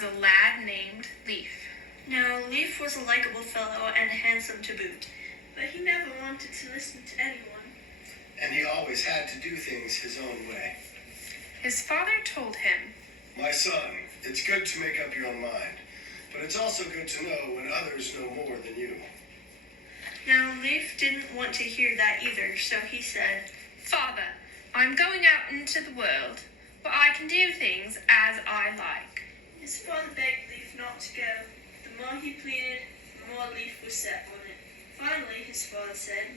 was a lad named Leif. Now, Leif was a likable fellow and handsome to boot, but he never wanted to listen to anyone. And he always had to do things his own way. His father told him, "My son, it's good to make up your own mind, but it's also good to know when others know more than you." Now, Leif didn't want to hear that either, so he said, "Father, I'm going out into the world, but I can do things as I like." His father begged Leif not to go. The more he pleaded, the more Leif was set on it. Finally, his father said,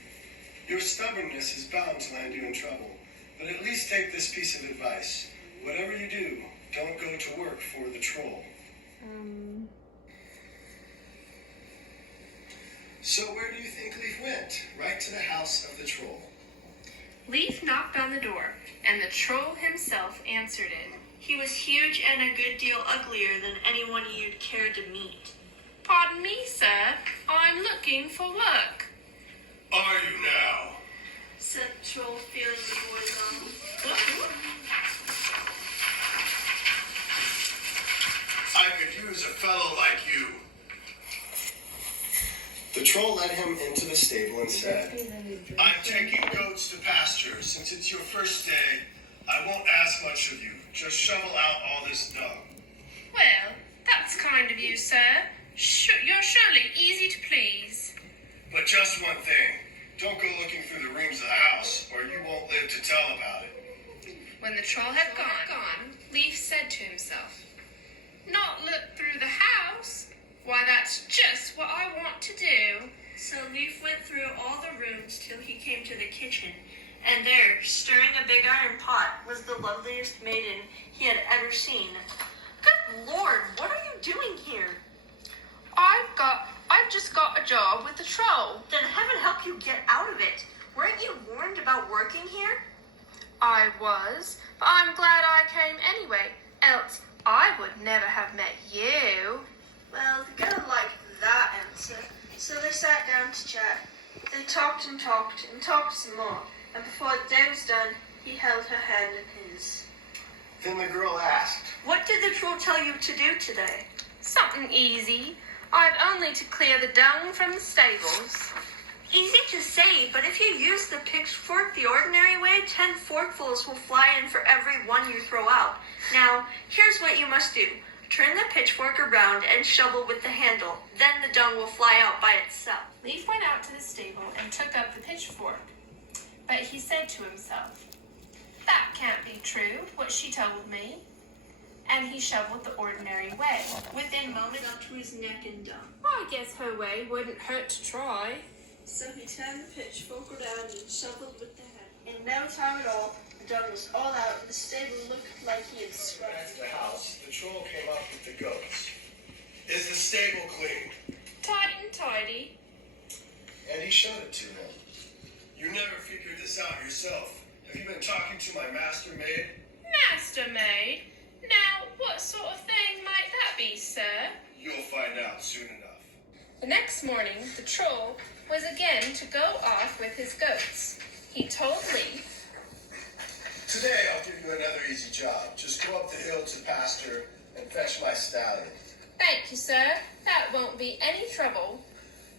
"Your stubbornness is bound to land you in trouble, but at least take this piece of advice. Whatever you do, don't go to work for the troll." So where do you think Leif went? Right to the house of the troll. Leif knocked on the door, and the troll himself answered it. He was huge and a good deal uglier than anyone you'd care to meet. "Pardon me, sir, I'm looking for work." "Are you now?" said the troll, feeling the boy's arm. "I could use a fellow like you." The troll led him into the stable and said, "I'm taking goats to pasture. Since it's your first day, I won't ask much of you. Just shovel out all this dung." "Well, that's kind of you, sir. You're surely easy to please." "But just one thing. Don't go looking through the rooms of the house, or you won't live to tell about it." When the troll had gone, Leif said to himself, "Not look through the house? Why, that's just what I want to do." So Leif went through all the rooms till he came to the kitchen, and there, stirring a big iron pot, was the loveliest maiden he had ever seen. "Good Lord, what are you doing here?" I've just got a job with the troll." "Then heaven help you get out of it. Weren't you warned about working here?" "I was, but I'm glad I came anyway, else I would never have met you." Well, the girl liked that answer, so they sat down to chat. They talked and talked and talked some more, and before the day was done, he held her hand in his. Then the girl asked, "What did the troll tell you to do today?" "Something easy. I've only to clear the dung from the stables." "Easy to say, but if you use the pitchfork the ordinary way, 10 forkfuls will fly in for every one you throw out. Now, here's what you must do. Turn the pitchfork around and shovel with the handle. Then the dung will fly out by itself." Leif went out to the stable and took up the pitchfork. But he said to himself, "That can't be true, what she told me." And he shoveled the ordinary way. Within moments, up to his neck in dung. "I guess her way wouldn't hurt to try." So he turned the pitchfork around and shoveled with the hand. In no time at all, the dung was all out, and the stable looked like he had scrubbed. Back to the house, the troll came up with the goats. "Is the stable clean?" "Tight and tidy." And he showed it to him. "You never figured this out yourself. Have you been talking to my master maid?" "Master maid? Now, what sort of thing might that be, sir?" "You'll find out soon enough." The next morning, the troll was again to go off with his goats. He told Leif, "Today I'll give you another easy job. Just go up the hill to pasture and fetch my stallion. "Thank you, sir. That won't be any trouble."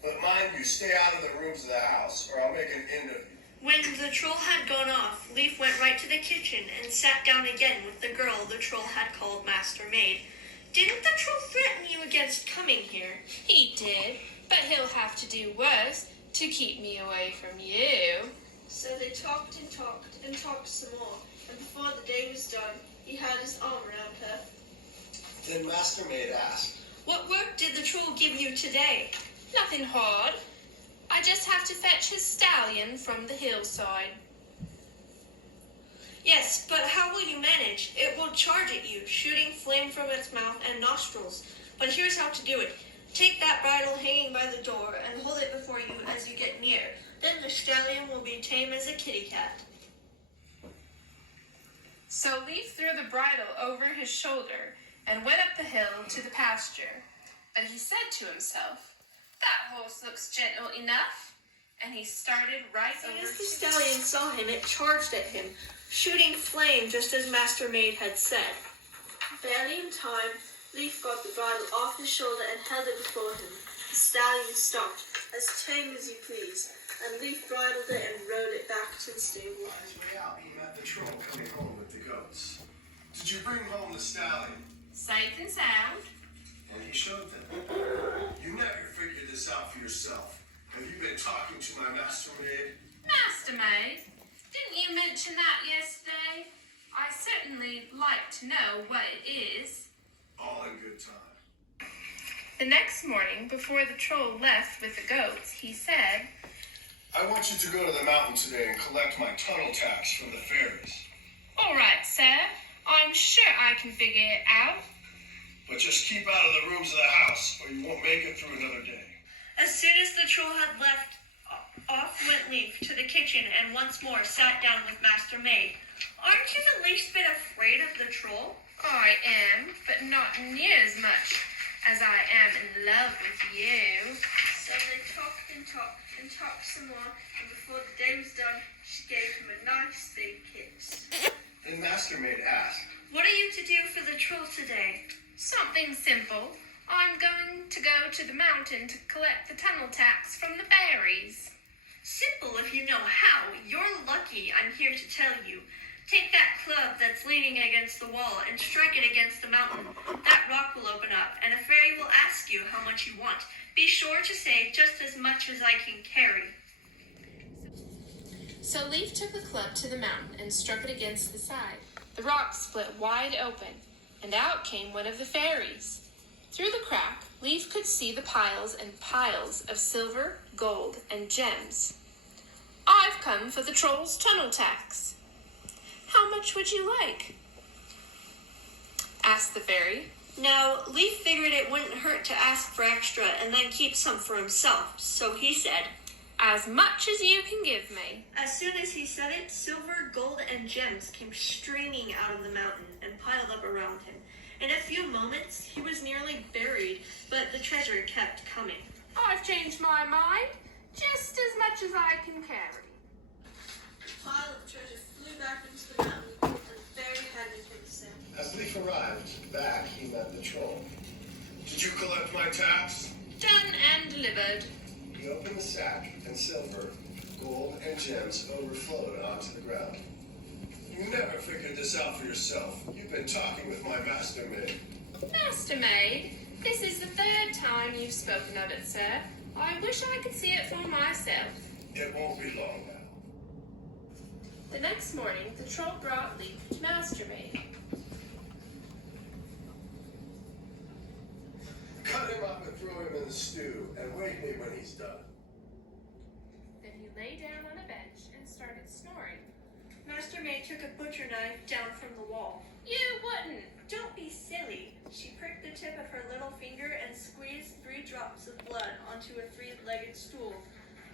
But mind you, stay out of the rooms of the house, or I'll make an end of you." When the troll had gone off, Leif went right to the kitchen and sat down again with the girl the troll had called Master Maid. "Didn't the troll threaten you against coming here?" "He did, but he'll have to do worse to keep me away from you." So they talked and talked and talked some more, and before the day was done, he had his arm around her. Then Master Maid asked, "What work did the troll give you today?" "Nothing hard. I just have to fetch his stallion from the hillside." "Yes, but how will you manage? It will charge at you, shooting flame from its mouth and nostrils. But here's how to do it. Take that bridle hanging by the door and hold it before you as you get near. Then the stallion will be tame as a kitty cat." So Leif threw the bridle over his shoulder and went up the hill to the pasture. But he said to himself, "That horse looks gentle enough." And he started right over. As the stallion saw him, it charged at him, shooting flame just as Master Maid had said. Barely in time, Leaf got the bridle off his shoulder and held it before him. The stallion stopped, as tame as you please, and Leaf bridled it and rode it back to the stable. On his way out, he met the troll coming home with the goats. Did you bring home the stallion? Safe and sound. And he showed them. You never figured this out for yourself. Have you been talking to my mastermaid? Mastermaid, didn't you mention that yesterday? I certainly like to know what it is. All in good time. The next morning, before the troll left with the goats, he said, I want you to go to the mountain today and collect my tunnel tax from the fairies. All right, sir. I'm sure I can figure it out. But just keep out of the rooms of the house, or you won't make it through another day. As soon as the troll had left, off went Leaf to the kitchen and once more sat down with Master Maid. Aren't you the least bit afraid of the troll? I am, but not near as much as I am in love with you. So they talked and talked some more, and before the day was done, she gave him a nice big kiss. Then Mastermaid asked, What are you to do for the troll today? Something simple. I'm going to go to the mountain to collect the tunnel tax from the fairies. Simple if you know how. You're lucky, I'm here to tell you. Take that club that's leaning against the wall and strike it against the mountain. That rock will open up, and a fairy will ask you how much you want. Be sure to say just as much as I can carry. So Leaf took the club to the mountain and struck it against the side. The rock split wide open, and out came one of the fairies. Through the crack, Leaf could see the piles and piles of silver, gold, and gems. I've come for the troll's tunnel tax. How much would you like? Asked the fairy. Now, Leaf figured it wouldn't hurt to ask for extra and then keep some for himself, so he said, As much as you can give me. As soon as he said it, silver, gold, and gems came streaming out of the mountain and piled up around him. In a few moments, he was nearly buried, but the treasure kept coming. I've changed my mind. Just as much as I can carry. The pile of treasure flew back into the mountain, and the fairy handed him some. As Leaf arrived back, he met the troll. Did you collect my tax? Done and delivered. He opened the sack, and silver, gold, and gems overflowed onto the ground. You never figured this out for yourself. You've been talking with my mastermaid. Mastermaid, this is the third time you've spoken of it, sir. I wish I could see it for myself. It won't be long now. The next morning, the troll brought Leaf to Mastermaid. Cut him up and throw him in the stew, and wake me when he's done. Then he lay down on a bench and started snoring. Master Maid took a butcher knife down from the wall. You wouldn't. Don't be silly. She pricked the tip of her little finger and squeezed 3 drops of blood onto a 3-legged stool.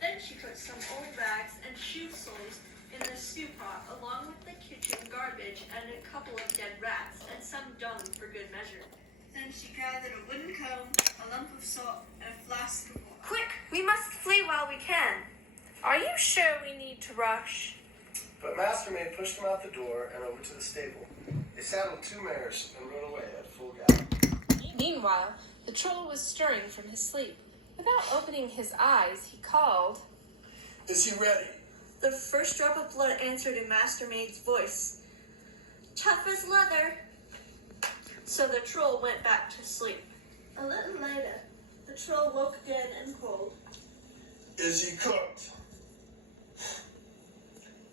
Then she put some old rags and shoe soles in the stew pot, along with the kitchen garbage and a couple of dead rats and some dung for good measure. Then she gathered a wooden comb, a lump of salt, and a flask of water. Quick! We must flee while we can. Are you sure we need to rush? But Mastermaid pushed him out the door and over to the stable. They saddled 2 mares and rode away at full gallop. Meanwhile, the troll was stirring from his sleep. Without opening his eyes, he called, Is he ready? The first drop of blood answered in Master Maid's voice. Tough as leather. So the troll went back to sleep. A little later, the troll woke again and called. Is he cooked?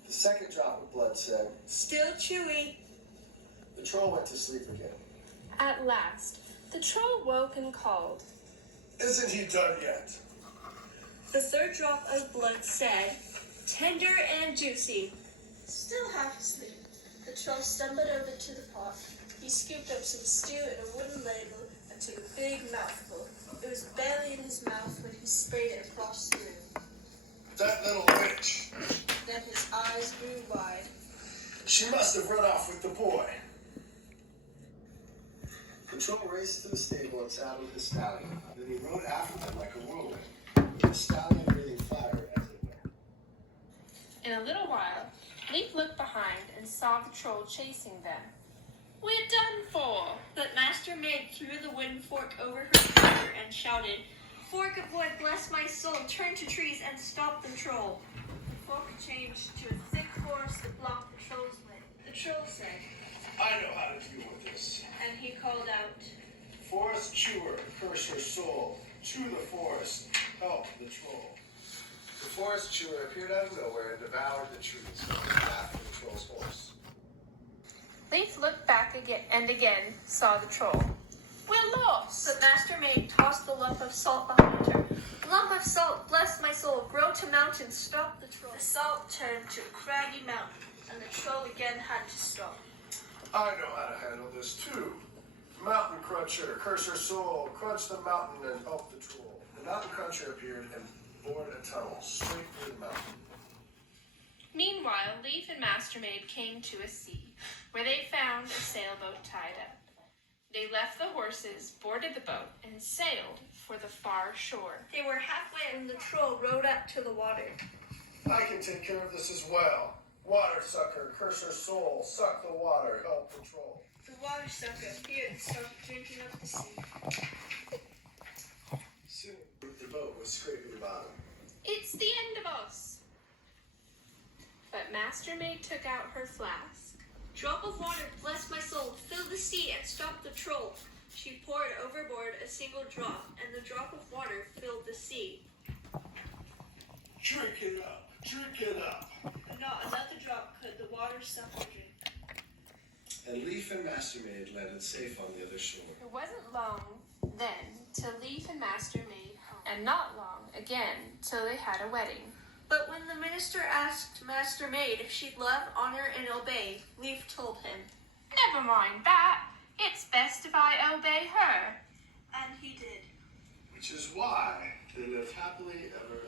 The second drop of blood said, Still chewy. The troll went to sleep again. At last, the troll woke and called. Isn't he done yet? The third drop of blood said, Tender and juicy. Still half asleep, the troll stumbled over to the pot. He scooped up some stew in a wooden ladle and took a big mouthful. It was barely in his mouth when he sprayed it across the room. That little witch. Then his eyes grew wide. She must have run off with the boy. The troll raced to the stable and saddled the stallion. Then he rode after them like a whirlwind, with the stallion breathing fire as it went. In a little while, Leaf looked behind and saw the troll chasing them. We're done for. But Mastermaid threw the wooden fork over her shoulder and shouted, "Fork of wood, bless my soul, turn to trees and stop the troll." The fork changed to a thick forest that blocked the troll's way. The troll said, I know how to deal with this. and he called out, Forest chewer, curse your soul. Chew the forest, help the troll. The forest chewer appeared out of nowhere and devoured the trees after the troll's horse. Leaf looked back again and again saw the troll. We're lost. But Mastermaid tossed the lump of salt behind her. Lump of salt, bless my soul, grow to mountain, stop the troll. The salt turned to a craggy mountain, and the troll again had to stop. I know how to handle this too. Mountain cruncher, curse your soul, crunch the mountain and help the troll. The mountain cruncher appeared and bored a tunnel straight through the mountain. Meanwhile, Leaf and Mastermaid came to a sea, where they found a sailboat tied up. They left the horses, boarded the boat, and sailed for the far shore. They were halfway and the troll rowed up to the water. I can take care of this as well. Water sucker, curse your soul, suck the water, help the troll. The water sucker appeared and started drinking up the sea. Soon the boat was scraping the bottom. It's the end of us. But Mastermaid took out her flask. Drop of water, bless my soul, fill the sea and stop the troll. She poured overboard a single drop, and the drop of water filled the sea. Drink it up, drink it up. And not another drop could the water sucker drink. And Leaf and Mastermaid landed safe on the other shore. It wasn't long then till Leaf and Mastermaid home, and not long again till they had a wedding. But when the minister asked Mastermaid if she'd love, honor, and obey, Leaf told him, Never mind that. It's best if I obey her. and he did. Which is why they lived happily ever